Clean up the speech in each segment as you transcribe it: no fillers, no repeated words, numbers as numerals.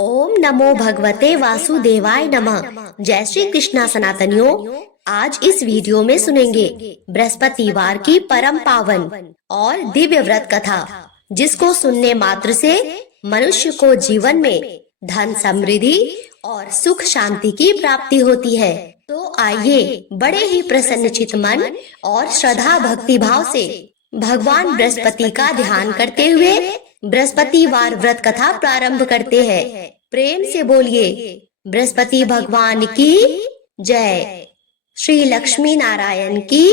ओम नमो भगवते वासुदेवाय नमः। जय श्री कृष्णा सनातनियों। आज इस वीडियो में सुनेंगे बृहस्पतिवार की परम पावन और दिव्य व्रत कथा, जिसको सुनने मात्र से मनुष्य को जीवन में धन समृद्धि और सुख शांति की प्राप्ति होती है। तो आइए बड़े ही प्रसन्नचित मन और श्रद्धा भक्ति भाव से भगवान बृहस्पति का ध्यान करते हुए बृहस्पतिवार व्रत कथा प्रारंभ करते हैं। प्रेम से बोलिए बृहस्पति भगवान की जय। श्री लक्ष्मी नारायण की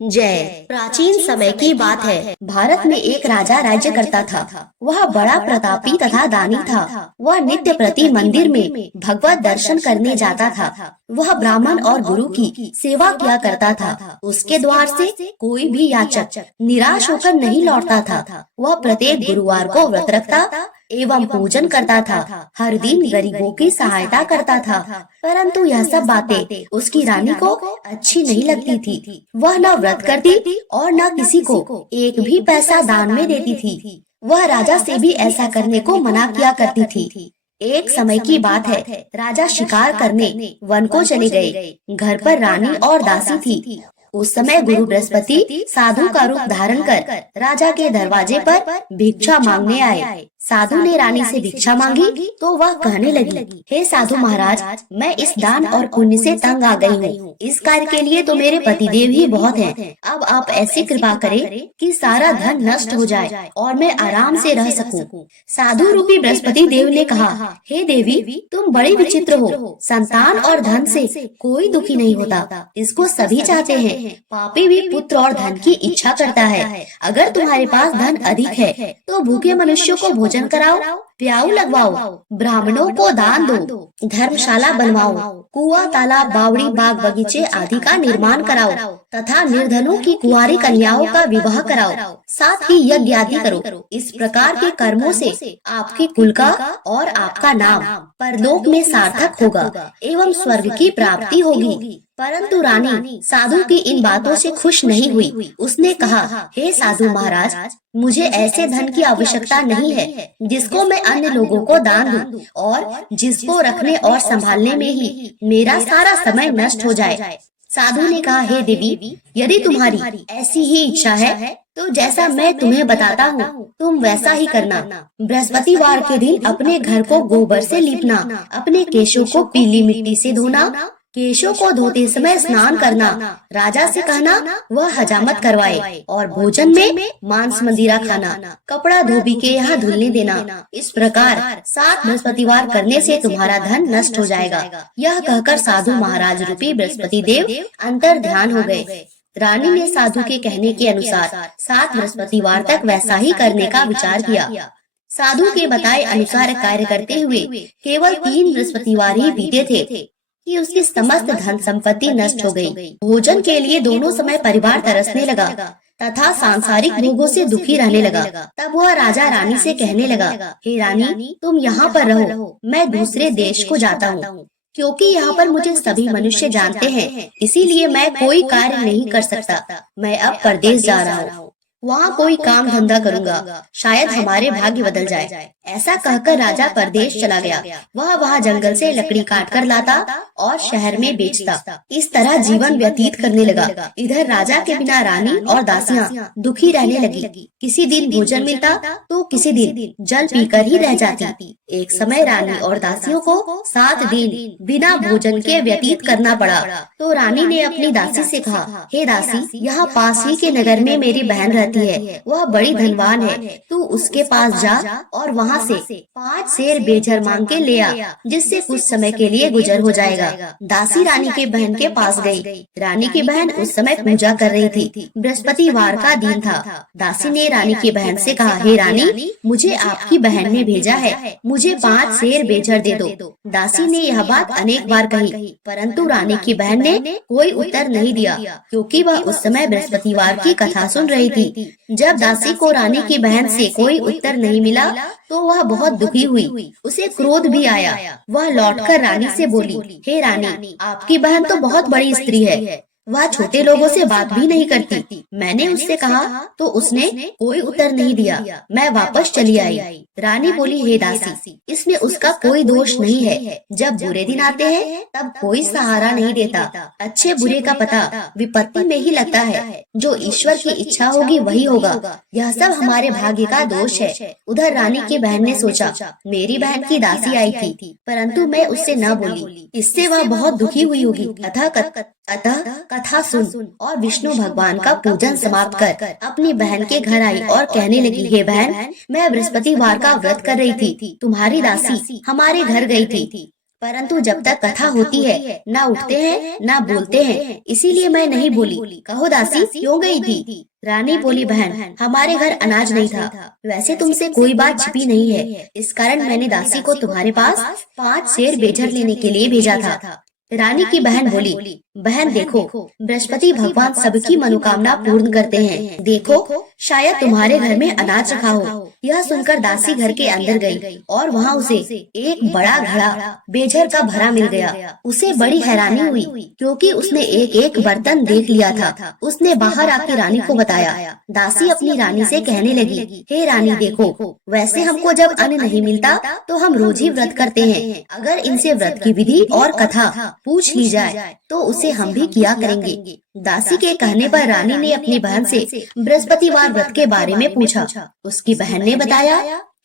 जय। प्राचीन समय की बात है। भारत में एक राजा राज्य करता था। वह बड़ा प्रतापी तथा दानी था। वह नित्य प्रति मंदिर में भगवत दर्शन करने जाता था। वह ब्राह्मण और गुरु की सेवा किया करता था। उसके द्वार से कोई भी याचक निराश होकर नहीं लौटता था। वह प्रत्येक गुरुवार को व्रत रखता एवं पूजन करता था। हर दिन गरीबों की सहायता करता था। परंतु यह सब बातें उसकी रानी को अच्छी नहीं लगती थी। वह न व्रत करती और न किसी को एक भी पैसा दान में देती थी। वह राजा से भी ऐसा करने को मना किया करती थी। एक समय की बात है। राजा शिकार करने वन को चले गए। घर पर रानी और दासी थी। उस समय गुरु बृहस्पति साधु का रूप धारण कर राजा के दरवाजे पर भिक्षा मांगने आए। साधु ने रानी से भिक्षा मांगी तो वह कहने लगी, हे साधु महाराज, मैं इस दान और पुण्य से तंग आ गई हूँ। इस कार्य के लिए तो मेरे पतिदेव ही बहुत हैं। अब आप ऐसी कृपा करें कि सारा धन नष्ट हो जाए और मैं आराम से रह सकूं। साधु रूपी बृहस्पति देव ने कहा, हे देवी, तुम बड़ी विचित्र हो। संतान और धन से कोई दुखी नहीं होता, इसको सभी चाहते हैं। पापी भी पुत्र और धन की इच्छा करता है। अगर तुम्हारे पास धन अधिक है तो भूखे मनुष्यों को भोजन कराओ, प्याऊ लगवाओ, ब्राह्मणों को दान दो, धर्मशाला बनवाओ, कुआं, तालाब, बावड़ी, बाग बगीचे आदि का निर्माण कराओ तथा निर्धनों की कुंवारी कन्याओं का विवाह कराओ। साथ ही यज्ञ आदि करो। इस प्रकार के कर्मों से आपके कुल का और आपका नाम परलोक में सार्थक होगा एवं स्वर्ग की प्राप्ति होगी। परंतु रानी साधु की इन बातों से खुश नहीं हुई। उसने कहा, हे साधु महाराज, मुझे ऐसे धन की आवश्यकता नहीं है जिसको मैं अन्य लोगों को दान दूं और जिसको रखने और संभालने में ही मेरा सारा समय नष्ट हो जाए। साधु ने कहा, हे देवी, यदि तुम्हारी ऐसी ही इच्छा है तो जैसा मैं तुम्हें बताता हूँ तुम वैसा ही करना। बृहस्पतिवार के दिन अपने घर को गोबर से लीपना, अपने केशों को पीली मिट्टी से धोना, केशों को धोते समय स्नान करना, राजा से कहना वह हजामत करवाए और भोजन में मांस मंदिरा खाना, कपड़ा धोबी के यहाँ धुलने देना। इस प्रकार 7 बृहस्पतिवार करने से तुम्हारा धन नष्ट हो जाएगा। यह कहकर साधु महाराज रूपी बृहस्पति देव अंतर ध्यान हो गए। रानी ने साधु के कहने के अनुसार 7 बृहस्पतिवार तक वैसा ही करने का विचार किया। साधु के बताए अनुसार कार्य करते हुए केवल 3 बृहस्पतिवार ही बीते थे कि उसकी समस्त धन संपत्ति नष्ट हो गई। भोजन के लिए दोनों समय परिवार तरसने लगा तथा सांसारिक भोगों से दुखी रहने लगा। तब वह राजा रानी से कहने लगा, हे रानी, तुम यहाँ पर रहो, मैं दूसरे देश को जाता हूँ, क्योंकि यहाँ पर मुझे सभी मनुष्य जानते हैं, इसीलिए मैं कोई कार्य नहीं कर सकता। मैं अब परदेश जा रहा हूँ, वहाँ कोई काम धंधा करूँगा, शायद हमारे भाग्य बदल जाए। ऐसा कहकर राजा परदेश चला गया। वह वहाँ जंगल से लकड़ी काट कर लाता और शहर में बेचता। इस तरह जीवन व्यतीत करने लगा। इधर राजा के बिना रानी और दासियां दुखी रहने लगी। किसी दिन भोजन मिलता तो किसी दिन जल पीकर ही रह जाती। एक समय रानी और दासियों को 7 दिन बिना भोजन के व्यतीत करना पड़ा। तो रानी ने अपनी दासी से कहा, हे दासी, यहाँ पास ही के नगर में मेरी बहन रहती है, वह बड़ी धनवान है, तू उसके पास जा और वहाँ से 5 सेर बेझर मांग के ले आ, जिससे कुछ समय के लिए गुजर हो जाएगा। दासी रानी के बहन के पास गई। रानी की बहन उस समय पूजा कर रही थी। बृहस्पतिवार का दिन था। दासी ने रानी की बहन से कहा, हे रानी, मुझे आपकी बहन ने भेजा है, मुझे 5 सेर बेझर दे दो। दासी ने यह बात अनेक बार कही, परंतु रानी की बहन ने कोई उत्तर नहीं दिया, क्योंकि वह उस समय बृहस्पतिवार की कथा सुन रही थी। जब दासी को रानी की बहन से कोई उत्तर नहीं मिला तो वह बहुत दुखी हुई। उसे क्रोध भी आया। वह लौटकर रानी से बोली, हे रानी, आपकी बहन तो बहुत बड़ी स्त्री है, वह छोटे लोगों से बात भी नहीं करती। मैंने उससे कहा तो उसने कोई उत्तर नहीं दिया। मैं वापस चली आई। रानी बोली, हे दासी, इसमें उसका कोई दोष नहीं है। जब बुरे दिन आते हैं तब कोई सहारा नहीं देता। अच्छे बुरे का पता विपत्ति में ही लगता है। जो ईश्वर की इच्छा होगी वही होगा। यह सब हमारे भाग्य का दोष है। उधर रानी की बहन ने सोचा, मेरी बहन की दासी आई थी, परंतु मैं उससे न बोली। इससे वह बहुत दुखी हुई होगी। अतः कथा सुन और विष्णु भगवान का पूजन समाप्त कर अपनी बहन के घर आई और कहने लगी, हे बहन, मैं बृहस्पतिवार का व्रत कर रही थी। तुम्हारी दासी हमारे घर गई थी, परंतु जब तक कथा होती है न उठते हैं न बोलते हैं, इसीलिए मैं नहीं बोली। कहो दासी, क्यों गई थी? रानी बोली, बहन, हमारे घर अनाज नहीं था। वैसे तुमसे कोई बात छिपी नहीं है, इस कारण मैंने दासी को तुम्हारे पास 5 सेर बेझर लेने के लिए भेजा था। रानी की बहन बोली, बहन देखो, बृहस्पति भगवान सबकी मनोकामना पूर्ण करते हैं। देखो, शायद तुम्हारे घर में अनाज रखा हो। यह सुनकर दासी घर के अंदर गई और वहाँ उसे एक बड़ा घड़ा बेझर का भरा मिल गया। उसे बड़ी हैरानी हुई क्योंकि उसने एक एक बर्तन देख लिया था। उसने बाहर आके रानी को बताया। दासी अपनी रानी से कहने लगी, हे रानी देखो, वैसे हमको जब अन्न नहीं मिलता तो हम रोज ही व्रत करते हैं। अगर इनसे व्रत की विधि और कथा पूछ ली जाए तो उसे हम भी किया करेंगे। दासी के कहने पर रानी ने अपनी बहन से बृहस्पतिवार व्रत के बारे में पूछा। उसकी बहन ने बताया,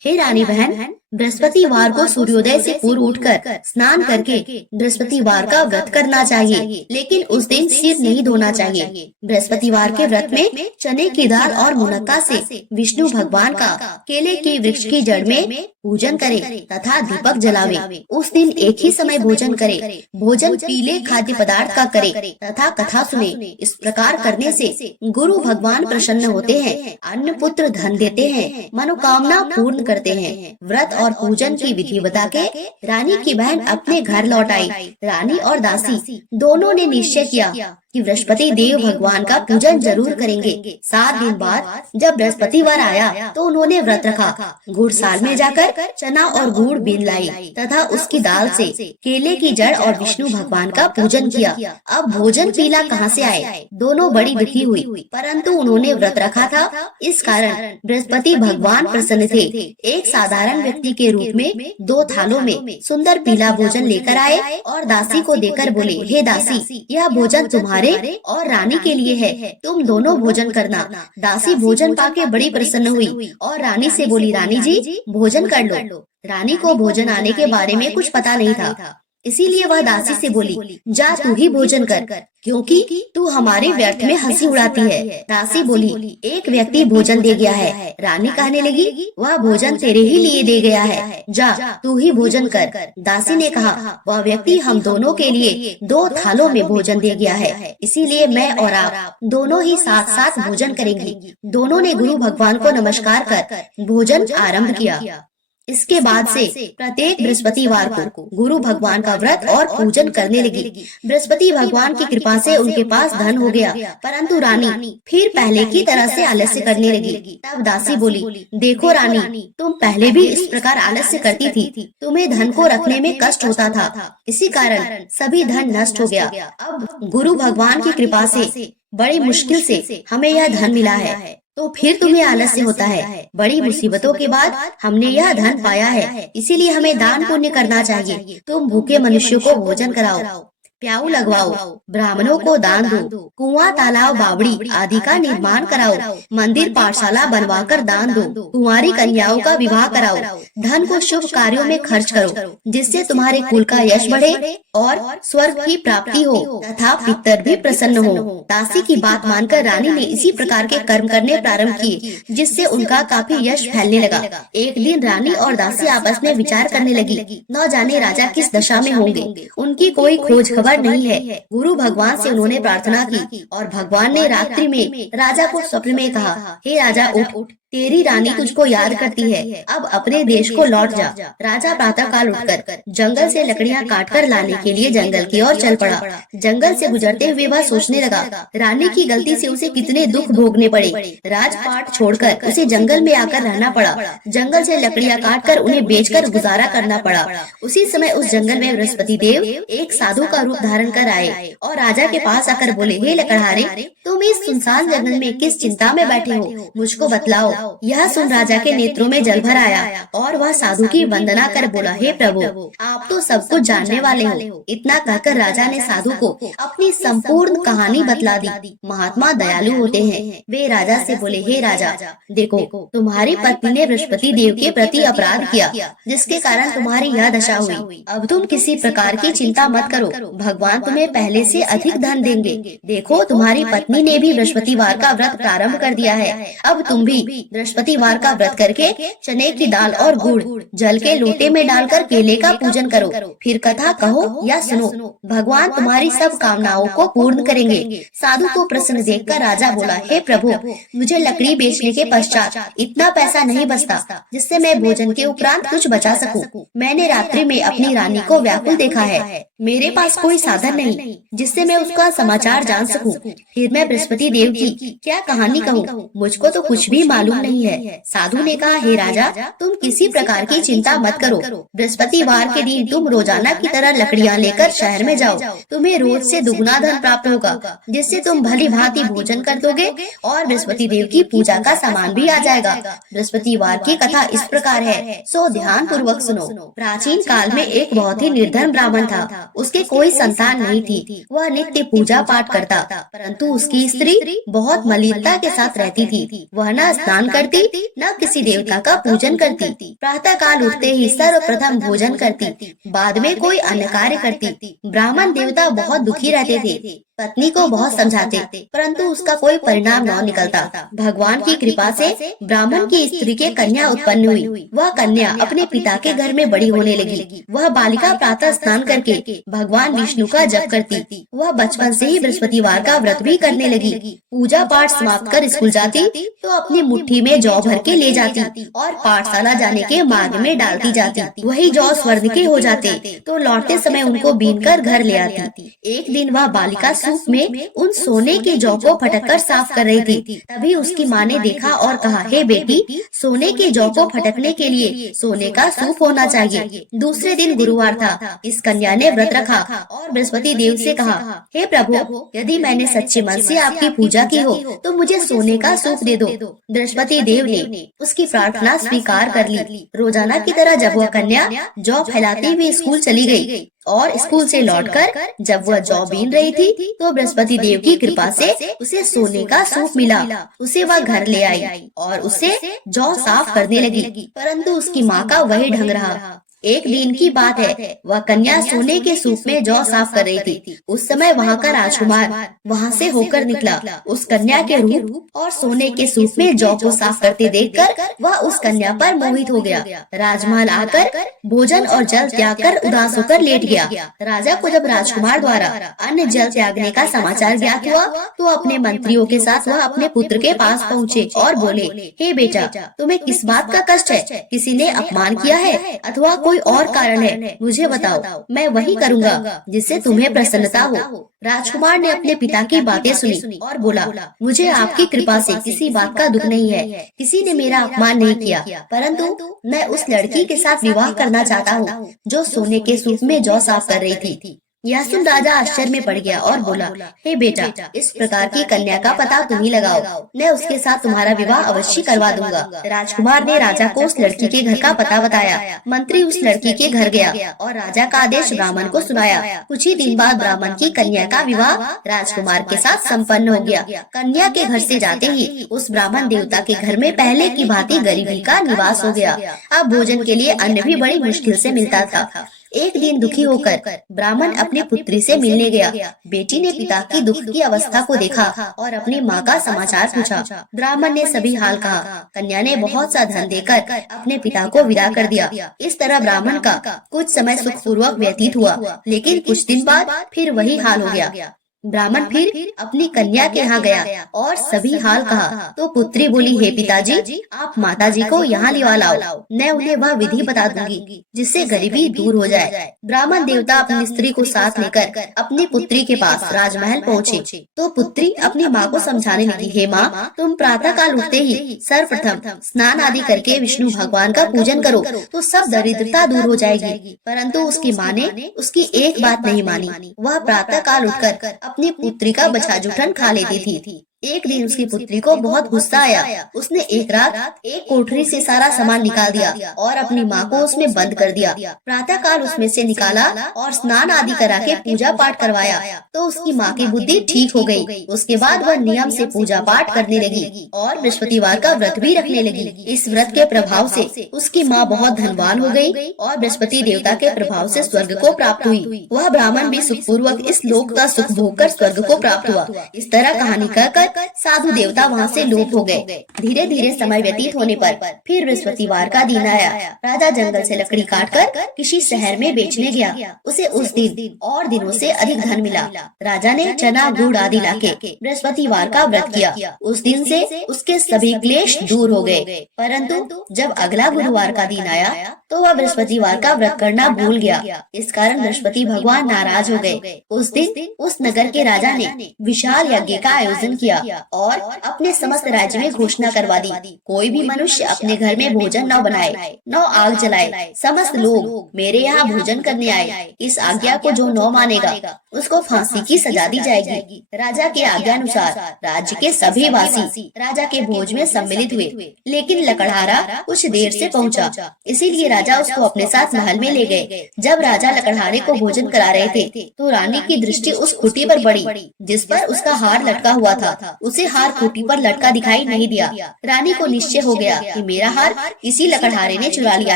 हे रानी बहन, बृहस्पतिवार को सूर्योदय से पूर्व उठकर स्नान करके बृहस्पतिवार का व्रत करना चाहिए, लेकिन उस दिन सिर नहीं धोना चाहिए। बृहस्पतिवार के व्रत में चने की दाल और मुनक्का से विष्णु भगवान का केले के वृक्ष की जड़ में पूजन करे तथा दीपक जलावे। उस दिन एक ही समय भोजन करे। भोजन पीले खाद्य पदार्थ का करे तथा कथा सुने। इस प्रकार करने से गुरु भगवान प्रसन्न होते हैं, अन्न पुत्र धन देते हैं, मनोकामना पूर्ण करते हैं। व्रत और पूजन की विधि बता के रानी की बहन अपने घर लौट आई। रानी और दासी दोनों ने निश्चय किया कि बृहस्पति देव भगवान का पूजन जरूर करेंगे। 7 दिन बाद जब बृहस्पतिवार आया तो उन्होंने व्रत रखा। गुड़साल में जाकर चना और गुड़ बीन लाई तथा उसकी दाल से केले की जड़ और विष्णु भगवान का पूजन किया। अब भोजन पीला कहाँ से आए? दोनों बड़ी दुखी हुई, परंतु उन्होंने व्रत रखा था, इस कारण बृहस्पति भगवान प्रसन्न थे। एक साधारण व्यक्ति के रूप में 2 थालों में सुंदर पीला भोजन लेकर आए और दासी को देकर बोले, हे दासी, यह भोजन तुम्हारे और रानी के लिए है, तुम दोनों भोजन करना। दासी भोजन पाके बड़ी प्रसन्न हुई और रानी से बोली, रानी जी भोजन कर लो। रानी को भोजन आने के बारे में कुछ पता नहीं था, इसीलिए वह दासी से बोली, जा तू ही भोजन कर, क्योंकि तू हमारे व्यर्थ में हंसी उड़ाती है। दासी बोली, एक व्यक्ति भोजन दे गया है। रानी कहने लगी, वह भोजन तेरे ही लिए दे गया है, जा तू ही भोजन कर। दासी ने कहा, वह व्यक्ति हम दोनों के लिए 2 थालों में भोजन दे गया है, इसीलिए मैं और आप दोनों ही साथ साथ भोजन करेंगे। दोनों ने गुरु भगवान को नमस्कार कर भोजन आरम्भ किया। इसके बाद से प्रत्येक बृहस्पतिवार को गुरु भगवान का व्रत और पूजन करने लगी। बृहस्पति भगवान की कृपा से उनके पास धन हो गया, परंतु रानी फिर पहले की तरह से आलस्य करने लगी। तब दासी बोली, देखो रानी, तुम पहले भी इस प्रकार आलस्य करती थी, तुम्हें धन को रखने में कष्ट होता था, इसी कारण सभी धन नष्ट हो गया। अब गुरु भगवान की कृपा से बड़ी मुश्किल से हमें यह धन मिला है, तो फिर तुम्हें आलस्य होता है। बड़ी मुसीबतों के बाद हमने यह धन पाया है, इसीलिए हमें दान पुण्य करना चाहिए। तुम भूखे मनुष्यों को भोजन कराओ, प्याऊ लगवाओ, ब्राह्मणों को दान दो, कुआं तालाब बावड़ी आदि का निर्माण कराओ, मंदिर पाठशाला बनवाकर दान दो, कुंवारी कन्याओं का विवाह कराओ, धन को शुभ कार्यों में खर्च करो, जिससे तुम्हारे कुल का यश बढ़े और स्वर्ग की प्राप्ति हो तथा पितर भी प्रसन्न हो। दासी की बात मानकर रानी ने इसी प्रकार के कर्म करने प्रारंभ किए, जिससे उनका काफी यश फैलने लगा। एक दिन रानी और दासी आपस में विचार करने लगी, न जाने राजा किस दशा में होंगे, उनकी कोई खोज खबर नहीं है। गुरु भगवान से उन्होंने प्रार्थना की और भगवान ने रात्रि में राजा को स्वप्न में कहा, हे राजा उठ, तेरी रानी तुझको याद करती है, अब अपने देश को लौट जा। राजा प्रातः काल उठकर जंगल से लकड़ियां काटकर लाने के लिए जंगल की ओर चल पड़ा। जंगल से गुजरते हुए वह सोचने लगा, रानी की गलती से उसे कितने दुख भोगने पड़े। राजपाट छोड़कर उसे जंगल में आकर रहना पड़ा। जंगल से लकड़ियां काटकर उन्हें बेचकर गुजारा करना पड़ा। उसी समय उस जंगल में बृहस्पति देव एक साधु का रूप धारण कर आए और राजा के पास आकर बोले, हे लकड़हारे, तुम इस सुनसान जंगल में किस चिंता में बैठे हो, मुझको बतलाओ। यह सुन राजा के नेत्रों में जल भर आया और वह साधु की वंदना कर बोला, हे प्रभु, आप तो सब कुछ जानने वाले हो। इतना कहकर राजा ने साधु को अपनी संपूर्ण कहानी बतला दी। महात्मा दयालु होते हैं। वे राजा से बोले, हे राजा, देखो, तुम्हारी पत्नी ने बृहस्पति देव के प्रति अपराध किया, जिसके कारण तुम्हारी यह दशा हुई। अब तुम किसी प्रकार की चिंता मत करो, भगवान तुम्हें पहले से अधिक धन देंगे। देखो, तुम्हारी पत्नी ने भी बृहस्पतिवार का व्रत प्रारंभ कर दिया है। अब तुम भी बृहस्पतिवार का व्रत करके चने की दाल और गुड़ जल के लोटे में डालकर केले का पूजन करो, फिर कथा कहो या सुनो, भगवान तुम्हारी सब कामनाओं को पूर्ण करेंगे। साधु को प्रसन्न देखकर राजा बोला, हे प्रभु, मुझे लकड़ी बेचने के पश्चात इतना पैसा नहीं बचता जिससे मैं भोजन के उपरांत कुछ बचा सकूं। मैंने रात्रि में अपनी रानी को व्याकुल देखा है। मेरे पास कोई साधन नहीं जिससे मैं उसका समाचार जान सकूं। फिर मैं बृहस्पति देव की क्या कहानी कहूँ, मुझको तो कुछ भी मालूम नहीं है। साधु ने कहा, हे राजा, तुम किसी प्रकार की चिंता मत करो। बृहस्पतिवार के दिन तुम रोजाना की तरह लकड़ियां लेकर शहर में जाओ। तुम्हें रोज से दुगुना धन प्राप्त होगा, जिससे तुम भली भांति भोजन कर दोगे और बृहस्पति देव की पूजा का सामान भी आ जाएगा। बृहस्पतिवार की कथा इस प्रकार है, सो ध्यान पूर्वक सुनो। प्राचीन काल में एक बहुत ही निर्धन ब्राह्मण था। उसके कोई संतान नहीं थी। वह नित्य पूजा पाठ करता, परंतु उसकी स्त्री बहुत मलिनता के साथ रहती थी। वह न स्नान करती, न किसी देवता का पूजन करती। प्रातः काल उठते ही सर्वप्रथम भोजन करती, बाद में कोई अन्य कार्य करती। ब्राह्मण देवता बहुत दुखी रहते थे। पत्नी को बहुत समझाते, परंतु उसका कोई परिणाम न निकलता। भगवान की कृपा से ब्राह्मण की स्त्री के कन्या उत्पन्न हुई। वह कन्या अपने पिता के घर में बड़ी होने लगी। वह बालिका प्रातः स्नान करके भगवान विष्णु का जप करती। वह बचपन से ही बृहस्पतिवार का व्रत भी करने लगी। पूजा पाठ समाप्त कर स्कूल जाती तो अपनी मुट्ठी में जौ भर के ले जाती और पाठशाला जाने के मार्ग में डालती जाती। वही जौ स्वर्ण के हो जाते तो लौटते समय उनको बीन कर घर ले आती। एक दिन वह बालिका सूप में उन सोने के जौ को फटककर साफ कर रही थी। तभी उसकी माँ ने देखा और कहा, हे बेटी, सोने के जौ को फटकने के लिए सोने का सूप होना चाहिए। दूसरे दिन गुरुवार था। इस कन्या ने व्रत रखा और बृहस्पति देव से कहा, हे प्रभु, यदि मैंने सच्चे मन से आपकी पूजा की हो तो मुझे सोने का सूप दे दो। बृहस्पति देव ने उसकी प्रार्थना स्वीकार कर ली। रोजाना की तरह जब वह कन्या जौ फैलाते हुए स्कूल चली गई और स्कूल से लौटकर जब वह जौ बीन रही थी तो बृहस्पति देव की कृपा से उसे सोने का सूप मिला। उसे वह घर ले आई और उसे जौ साफ करने लगी, परंतु उसकी माँ का वही ढंग रहा। एक दिन की बात है, वह कन्या सोने के सूप में जौ साफ कर रही थी। उस समय वहाँ का राजकुमार वहाँ से होकर निकला। उस कन्या के रूप और सोने के सूप में जौ को साफ करते देखकर वह उस कन्या पर मोहित हो गया। राजमहल आकर भोजन और जल त्याग कर उदास होकर लेट गया। राजा को जब राजकुमार द्वारा अन्न जल त्यागने का समाचार ज्ञात हुआ तो अपने मंत्रियों के साथ वह अपने पुत्र के पास पहुँचे और बोले, हे बेटा, तुम्हें किस बात का कष्ट है? किसी ने अपमान किया है अथवा कोई और कारण है? मुझे बताओ, मैं वही करूँगा जिससे तुम्हें प्रसन्नता हो। राजकुमार ने अपने पिता की बातें सुनी और बोला, मुझे आपकी कृपा से किसी बात का दुख नहीं है। किसी ने मेरा अपमान नहीं किया, परंतु मैं उस लड़की के साथ विवाह करना चाहता हूँ जो सोने के सूप में जौ साफ कर रही थी। यह सुन राजा आश्चर्य में पड़ गया और बोला, हे बेटा, इस प्रकार की कन्या का पता तुम ही लगाओ, मैं उसके साथ तुम्हारा विवाह अवश्य करवा दूंगा। राजकुमार ने राजा को उस लड़की के घर का पता बताया। मंत्री उस लड़की के घर गया और राजा का आदेश ब्राह्मण को सुनाया। कुछ ही दिन बाद ब्राह्मण की कन्या का विवाह राजकुमार के साथ संपन्न हो गया। कन्या के घर से जाते ही उस ब्राह्मण देवता के घर में पहले की भांति गरीबी का निवास हो गया। अब भोजन के लिए अन्न भी बड़ी मुश्किल से मिलता था। एक दिन दुखी होकर ब्राह्मण अपनी पुत्री से मिलने गया। बेटी ने पिता की दुख की अवस्था को देखा और अपनी माँ का समाचार पूछा। ब्राह्मण ने सभी हाल कहा। कन्या ने बहुत सा धन देकर अपने पिता को विदा कर दिया। इस तरह ब्राह्मण का कुछ समय सुखपूर्वक व्यतीत हुआ, लेकिन कुछ दिन बाद फिर वही हाल हो गया। ब्राह्मण फिर अपनी कन्या के यहाँ गया और सभी हाल कहा। तो पुत्री बोली, हे पिताजी, आप माताजी को यहाँ लिवा लाओ, मैं उन्हें वह विधि बता दूंगी जिससे गरीबी दूर हो जाए। ब्राह्मण देवता अपनी स्त्री को साथ लेकर अपनी पुत्री के पास राजमहल पहुँचे। तो पुत्री अपनी माँ को समझाने लगी, हे माँ, तुम प्रातः काल उठते ही सर्वप्रथम स्नान आदि करके विष्णु भगवान का पूजन करो तो सब दरिद्रता दूर हो जाएगी। परंतु उसकी माँ ने उसकी एक बात नहीं मानी। वह प्रातः काल उठकर अपनी पुत्री का बछा जूठन खा लेती थी। एक दिन उसकी पुत्री को बहुत गुस्सा आया। उसने एक रात एक कोठरी से सारा सामान निकाल दिया और अपनी माँ को उसमें बंद कर दिया। प्रातः काल उसमें से निकाला और स्नान आदि करा के पूजा पाठ करवाया तो उसकी माँ की बुद्धि ठीक हो गई। उसके बाद वह नियम से पूजा पाठ करने लगी और बृहस्पतिवार का व्रत भी रखने लगी। इस व्रत के प्रभाव से उसकी माँ बहुत धनवान हो गई और बृहस्पति देवता के प्रभाव से स्वर्ग को प्राप्त हुई। वह ब्राह्मण भी सुखपूर्वक इस लोक का सुख भोग कर स्वर्ग को प्राप्त हुआ। इस तरह कहानी कहकर साधु देवता वहाँ से लोप हो गए। धीरे धीरे समय व्यतीत होने पर फिर बृहस्पतिवार का दिन आया। राजा जंगल से लकड़ी काटकर किसी शहर में बेचने गया। उसे उस दिन और दिनों से अधिक धन मिला। राजा ने चना गुड़ आदि लाके बृहस्पतिवार का व्रत किया। उस दिन से उसके सभी क्लेश दूर हो गए। परंतु जब अगला गुरुवार का दिन आया तो वह बृहस्पतिवार का व्रत करना भूल गया। इस कारण बृहस्पति भगवान नाराज हो गए। उस दिन उस नगर के राजा ने विशाल यज्ञ का आयोजन किया और अपने समस्त राज्य में घोषणा करवा दी, कोई भी मनुष्य अपने घर में भोजन न बनाए, न आग जलाए। समस्त लोग मेरे यहाँ भोजन करने आए। इस आज्ञा को जो न मानेगा उसको फांसी की सजा दी जाएगी। राजा के आज्ञा अनुसार राज्य के सभी वासी राजा के भोज में सम्मिलित हुए, लेकिन लकड़हारा कुछ देर से पहुँचा, इसीलिए राजा उसको अपने साथ महल में ले गए। जब राजा लकड़हारे को भोजन करा रहे थे तो रानी की दृष्टि उस खूंटी पर पड़ी जिस पर उसका हार लटका हुआ था। उसे हार खूंटी पर लटका दिखाई नहीं दिया। रानी को निश्चय हो गया कि मेरा हार इसी लकड़हारे ने चुरा लिया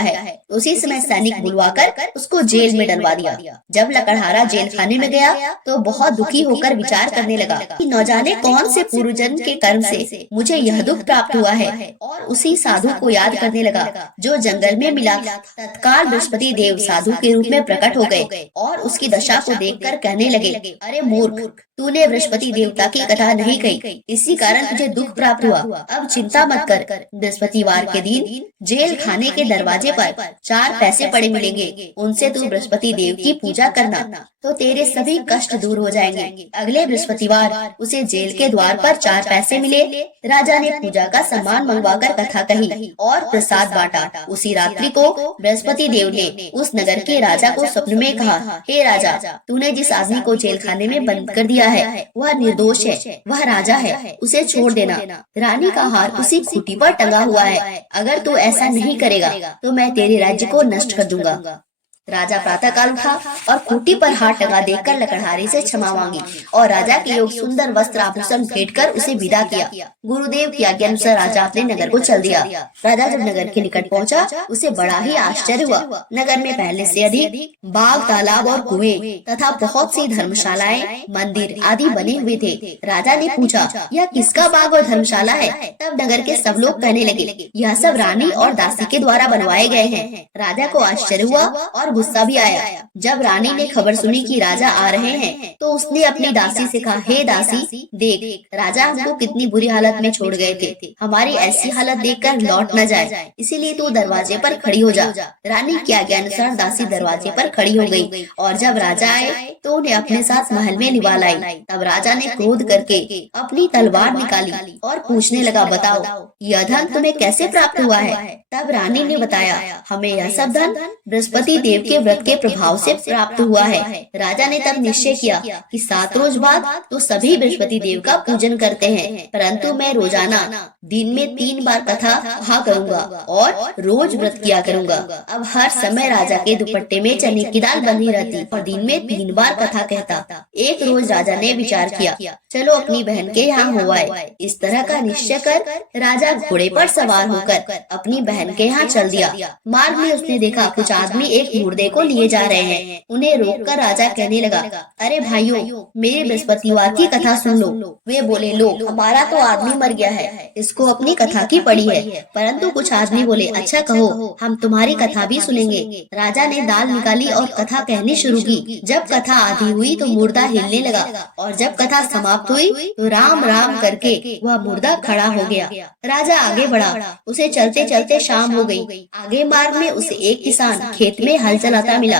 है। उसी समय सैनिक बुलवाकर उसको जेल में डलवा दिया। जब लकड़हारा जेल खाने में गया तो बहुत दुखी होकर विचार करने लगा कि न जाने कौन से पूर्वजन्म के कर्म से मुझे यह दुख प्राप्त हुआ है, और उसी साधु को याद करने लगा जो जंगल में मिला। तत्काल बृहस्पति देव साधु के रूप में प्रकट हो गए और उसकी दशा को देखकर कहने लगे, अरे मूर्ख, तूने बृहस्पति देवता की कथा नहीं कही, इसी कारण तुझे दुख प्राप्त हुआ। अब चिंता मत कर, बृहस्पतिवार के दिन जेल खाने के दरवाजे पर 4 पैसे पड़े मिलेंगे, उनसे तू बृहस्पति देव की पूजा करना तो तेरे सभी कष्ट दूर हो जाएंगे। अगले बृहस्पतिवार उसे जेल के द्वार पर 4 पैसे मिले। राजा ने पूजा का सामान मंगवाकर कथा कही और प्रसाद बांटा। उसी रात्रि को बृहस्पति देव ने उस नगर के राजा को स्वप्न में कहा, हे राजा, तूने जिस आदमी को जेल खाने में बंद कर दिया है वह निर्दोष है, वह राजा है, उसे छोड़ देना। रानी का हार उसी खूंटी पर टंगा हुआ है। अगर तू ऐसा नहीं करेगा तो मैं तेरे राज्य को नष्ट कर दूंगा। राजा प्रातः काल उठा और खूंटी पर हाथ टंगा देखकर लकड़हारे से क्षमा मांगी और राजा के योग सुंदर वस्त्र आभूषण भेंट कर उसे विदा किया। गुरुदेव की आज्ञा अनुसार राजा अपने नगर को चल दिया। राजा जब नगर के निकट पहुंचा उसे बड़ा ही आश्चर्य हुआ। नगर में पहले से अधिक बाग, तालाब और कुएं तथा बहुत सी धर्मशालाएं, मंदिर आदि बने हुए थे। राजा ने पूछा, यह किसका बाग और धर्मशाला है? तब नगर के सब लोग कहने लगे, यह सब रानी और दासी के द्वारा बनवाए गए हैं। राजा को आश्चर्य हुआ और गुस्सा भी आया। जब रानी ने खबर सुनी कि राजा आ रहे हैं तो उसने अपनी दासी से कहा, हे दासी, देख, राजा हमको कितनी बुरी हालत में छोड़ गए थे, हमारी ऐसी हालत देखकर लौट न जाए, इसीलिए तू दरवाजे पर खड़ी हो जा। रानी की आज्ञा अनुसार दासी दरवाजे पर खड़ी हो गई और जब राजा आए तो उन्हें अपने साथ महल में लिवा लाई। तब राजा ने क्रोध करके अपनी तलवार निकाली और पूछने लगा, बताओ यह धन तुम्हें कैसे प्राप्त हुआ है? तब रानी ने बताया, हमें यह सब धन बृहस्पति देव के व्रत के प्रभाव से प्राप्त हुआ है। राजा ने तब निश्चय किया कि 7 रोज बाद तो सभी बृहस्पति देव का पूजन करते हैं, परंतु मैं रोजाना दिन में 3 बार कथा कहा करूंगा और रोज व्रत किया करूंगा। अब हर समय राजा के दुपट्टे में चने की दाल बंधी रहती और दिन में 3 बार कथा कहता। एक रोज राजा ने विचार किया, चलो अपनी बहन के यहाँ हो आए। इस तरह का निश्चय कर राजा घोड़े पर सवार होकर अपनी बहन के यहाँ चल दिया। मार्ग में उसने देखा कुछ आदमी एक मुर्दे को लिए जा रहे हैं। उन्हें रोककर राजा कहने लगा, अरे भाइयों, मेरे बृहस्पतिवार की कथा सुन लो। वे बोले, लो, हमारा तो आदमी मर गया है, इसको अपनी कथा की पड़ी है। परंतु कुछ आदमी बोले, अच्छा कहो, हम तुम्हारी कथा भी सुनेंगे। राजा ने दाल निकाली और कथा कहनी शुरू की। जब कथा आधी हुई तो मुर्दा हिलने लगा और जब कथा समाप्त हुई तो राम राम करके वह मुर्दा खड़ा हो गया। राजा आगे बढ़ा। उसे चलते चलते शाम हो गई। आगे मार्ग में उसे एक किसान खेत में हल चलाता मिला।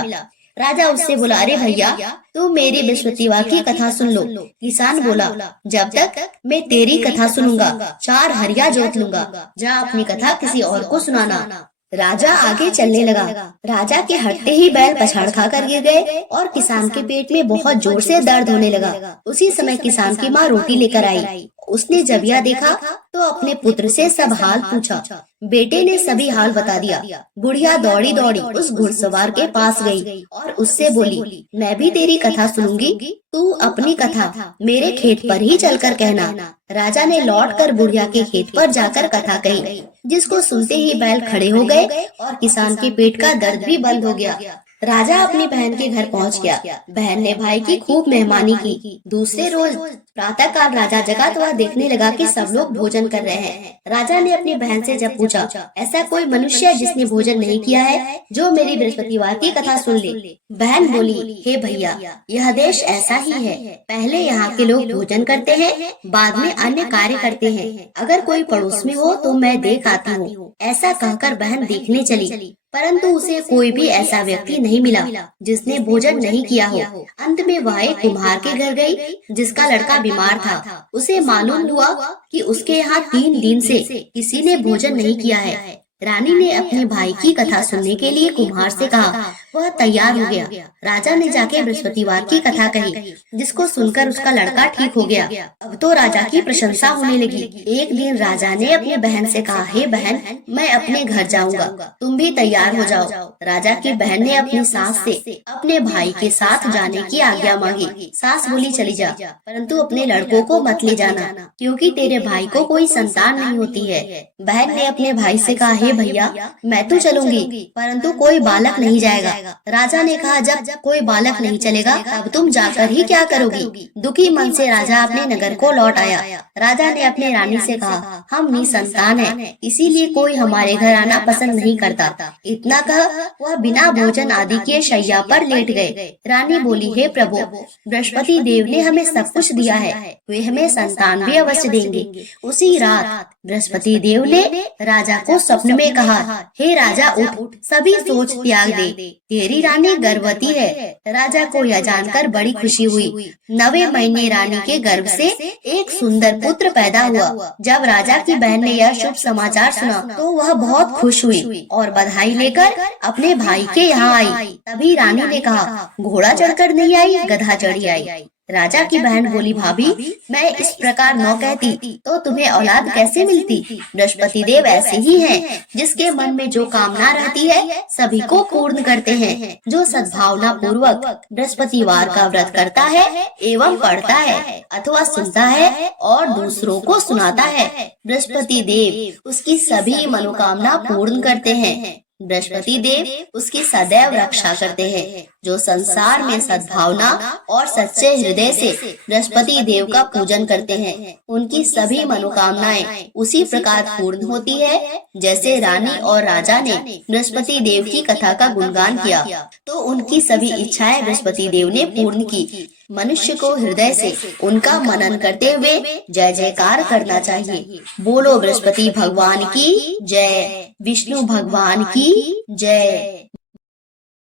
राजा उससे बोला, अरे भैया, तुम मेरी बृहस्पतिवार की कथा सुन लो। किसान बोला, जब तक मैं तेरी कथा सुनूंगा 4 हरिया जोत लूंगा। जा अपनी कथा किसी और को सुनाना। राजा आगे चलने लगा। राजा के हटते ही बैल पछाड़ खाकर गिर गए और किसान के पेट में बहुत जोर से दर्द होने लगा। उसी समय किसान की माँ रोटी लेकर आई। उसने जब यह देखा तो अपने पुत्र से सब हाल पूछा। बेटे ने सभी हाल बता दिया। बुढ़िया दौड़ी दौड़ी उस घुड़सवार के पास गई और उससे बोली, मैं भी तेरी कथा सुनूंगी, तू अपनी कथा मेरे खेत पर ही चलकर कहना। राजा ने लौटकर बुढ़िया के खेत पर जाकर कथा कही, जिसको सुनते ही बैल खड़े हो गए और किसान के पेट का दर्द भी बंद हो गया। राजा अपनी बहन के घर पहुंच गया। बहन ने भाई की खूब मेहमानी की। दूसरे रोज प्रातः काल राजा जगा तो वह देखने लगा कि सब लोग भोजन कर रहे हैं। राजा ने अपनी बहन से जब पूछा, ऐसा कोई मनुष्य है जिसने भोजन नहीं किया है, जो मेरी बृहस्पतिवार की कथा सुन ले। बहन बोली, हे भैया, यह देश ऐसा ही है। पहले यहाँ के लोग भोजन करते हैं, बाद में अन्य कार्य करते हैं। अगर कोई पड़ोस में हो तो मैं देख आती हूँ। ऐसा कहकर बहन देखने चली, परंतु उसे कोई भी ऐसा व्यक्ति नहीं मिला जिसने भोजन नहीं किया हो। अंत में वह एक कुम्हार के घर गई, जिसका लड़का बीमार था। उसे मालूम हुआ कि उसके यहाँ 3 दिन से किसी ने भोजन नहीं किया है। रानी ने अपने भाई की कथा सुनने के लिए कुम्हार से कहा। वह तैयार हो गया। राजा ने जाके बृहस्पतिवार की कथा कही, जिसको सुनकर उसका लड़का ठीक हो गया। अब तो राजा की प्रशंसा होने लगी। एक दिन राजा ने अपनी बहन से कहा, हे बहन, मैं अपने घर जाऊंगा, तुम भी तैयार हो जाओ। राजा की बहन ने अपनी सास से अपने भाई के साथ जाने की आज्ञा मांगी। सास बोली, चली जा, परंतु अपने लड़कों को मत ले जाना, क्योंकि तेरे भाई को कोई संतान नहीं होती है। बहन ने अपने भाई से कहा, हे भैया, मैं तो चलूंगी, परंतु कोई बालक नहीं जाएगा। राजा ने कहा, जब कोई बालक नहीं चलेगा तब तुम जाकर ही क्या करोगी। दुखी मन से राजा अपने नगर को लौट आया। राजा ने अपने रानी से कहा, हम निसंतान हैं, इसीलिए कोई हमारे घर आना पसंद नहीं करता। इतना कह वह बिना भोजन आदि के शैया पर लेट गए। रानी बोली, हे प्रभु, बृहस्पति देव ने हमें सब कुछ दिया है, वे हमें संतान भी अवश्य देंगे। उसी रात बृहस्पति देव ने राजा को स्वप्न में कहा, हे राजा, उठ, सभी सोच त्याग दे, तेरी रानी गर्भवती है। राजा को यह जानकर बड़ी खुशी हुई। 9वें महीने रानी के गर्भ से एक सुंदर पुत्र पैदा हुआ। जब राजा की बहन ने यह शुभ समाचार सुना तो वह बहुत खुश हुई और बधाई लेकर अपने भाई के यहाँ आई। तभी रानी ने कहा, घोड़ा चढ़कर नहीं आई, गधा चढ़ी आई। राजा की बहन बोली, भाभी, मैं इस प्रकार न कहती तो तुम्हें औलाद कैसे मिलती। बृहस्पति देव ऐसे ही हैं, जिसके मन में जो कामना रहती है सभी को पूर्ण करते हैं। जो सद्भावना पूर्वक बृहस्पतिवार का व्रत करता है एवं पढ़ता है अथवा सुनता है और दूसरों को सुनाता है, बृहस्पति देव उसकी सभी मनोकामना पूर्ण करते हैं। बृहस्पति देव उसकी सदैव रक्षा करते हैं। जो संसार में सद्भावना और सच्चे हृदय से बृहस्पति देव का पूजन करते हैं, उनकी सभी मनोकामनाएं उसी प्रकार पूर्ण होती है जैसे रानी और राजा ने बृहस्पति देव की कथा का गुणगान किया तो उनकी सभी इच्छाएं बृहस्पति देव ने पूर्ण की। मनुष्य को हृदय से उनका मनन करते हुए जय जयकार करना चाहिए। बोलो बृहस्पति भगवान की जय, विष्णु भगवान की जय।